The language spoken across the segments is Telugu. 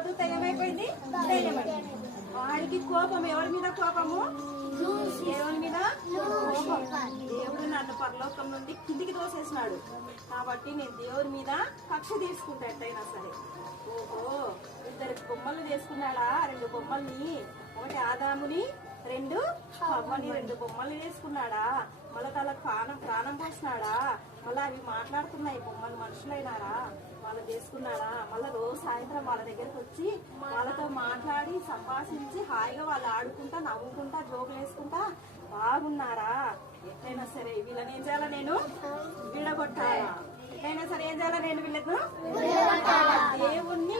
దేవదూత ఏమైపోయింది? ధైర్యమైపోయింది. వాడికి కోపం, ఎవరి మీద కోపము? దేవుని మీద కోపం. దేవుడు నన్ను పరలోకం నుండి కిందికి తోసేసినాడు కాబట్టి నేను దేవుడి మీద కక్ష తీసుకుంటా ఎట్టయినా సరే. ఓహో, ఇద్దరు బొమ్మలు చేసుకున్నాడా? 2 బొమ్మల్ని, ఒకటి ఆదాముని, 2 హవ్వని, 2 బొమ్మలు చేసుకున్నాడా? మళ్ళీ తల ప్రాణం పోసినాడా? మళ్ళీ అవి మాట్లాడుతున్నాయి బొమ్మలు, మనుషులైనారా? వాళ్ళు చేసుకున్నాడా? మళ్ళీ రోజు సాయంత్రం వాళ్ళ దగ్గరకు వచ్చి వాళ్ళతో మాట్లాడి సంభాషించి హాయిగా వాళ్ళు ఆడుకుంటా నవ్వుకుంటా జోకులు వేసుకుంటా బాగున్నారా? ఎట్లయినా సరే వీళ్ళని ఏం చేయాలా? నేను విడగొట్టాలా? ఎట్లయినా సరే ఏం చేయాలా? నేను వీళ్ళను దేవుణ్ణి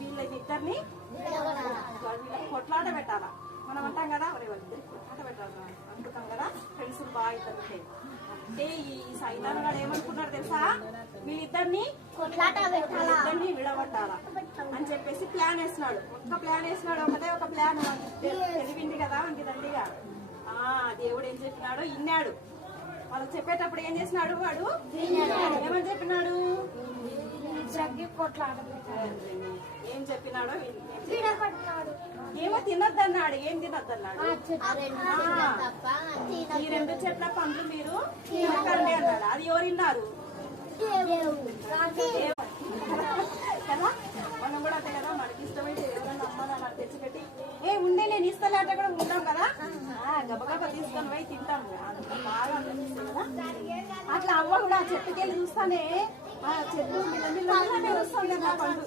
వీళ్ళిద్దరిని కొట్లాట పెట్టాలా. మనం అంటాం కదా, వాళ్ళిద్దరికి కొట్లాట పెట్టాలి అనుకుంటాం కదా, ఫ్రెండ్స్ బాగా ఇద్దరు. అంటే ఈ సైతాను గారు ఏమనుకున్నాడు తెలుసా? వీళ్ళిద్దరిని విడగొట్టాలా అని చెప్పేసి ప్లాన్ వేసినాడు. ఒకటే ఒక ప్లాన్ తెలివింది కదా అంకిదండిగా. దేవుడు ఏం చెప్పినాడో విన్నాడు. వాళ్ళు చెప్పేటప్పుడు ఏం చేసినాడు? వాడు ఏమని చెప్పినాడు? ఏం చెప్పినాడో ఏమో తినొద్దన్నాడు. ఏం తినొద్దన్నాడు? ఈ 2 చెట్ల పండ్లు మీరు తినకండి అన్నాడు. అది ఎవరు విన్నారు? కదా, మనం కూడా అంతే కదా, మనకి ఇష్టమైతే ఎవరైనా అమ్మాలి అలా తెచ్చిపెట్టి ఉండే నేను ఇస్తానంటే కూడా ఉంటాం కదా, గబగబా తీసుకొని పోయి తింటాము. బాగా అనిపిస్తుంది కదా. అట్లా అవ్వ కూడా చెట్టుకెళ్ళి చూస్తానే చెట్టు మిల్లమిల్లనే వస్తుంది నా పండు,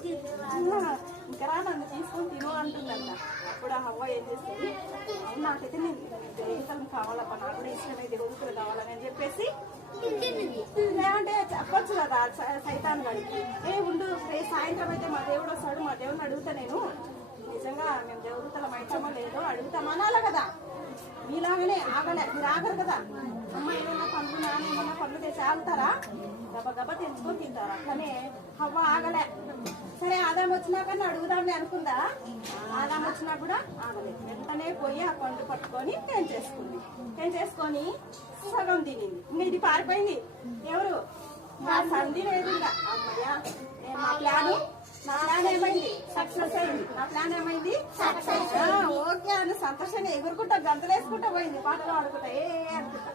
ఇంకా రా నన్ను తీసుకొని తిను అంటుందంట. అప్పుడు ఆ అవ్వ ఏం చేస్తుంది? నాకైతే నేను దేవతలు కావాలబ్బా, నాకు కూడా ఇష్టమే దేవతలు కావాలని అని చెప్పేసి లేదంటే చెప్పొచ్చు కదా సైతాన్ గడికి. ఉండు, సాయంత్రం అయితే మా దేవుడు వస్తాడు, మా దేవుడిని అడుగుతా, నేను నిజంగా మేము దేవదూతలం అయితామో లేదో అడుగుతాం అనాలి కదా. మీలాగనే ఆగలే, మీరు ఆగరు కదా. అమ్మ ఏమన్నా పండ్లు, నాన్న ఏమన్నా పండ్లు తెచ్చి ఆగుతారా? గబగబా తెచ్చుకొని తింటారు. అట్లనే హవ్వ ఆగలే. సరే ఆదాం వచ్చినాక అడుగుదాంలే అనుకుందా. ఆదాం వచ్చినా కూడా ఆగలేదు. వెంటనే పోయి ఆ పండు పట్టుకొని చేసుకొని సగం తినింది. ఇంకా ఇది పారిపోయింది. ఎవరు? మా సంధి లేదు. ఇంకా అమ్మయ్యా, నా ప్లాన్ ఏమైంది? సక్సెస్ అయింది. నా ప్లాన్ ఏమైంది? ఓకే అని సంతోషంగా ఎగురుకుంటా గంతలేసుకుంటా పోయింది, పాటలు ఆడుకుంటా అనుకుంటా.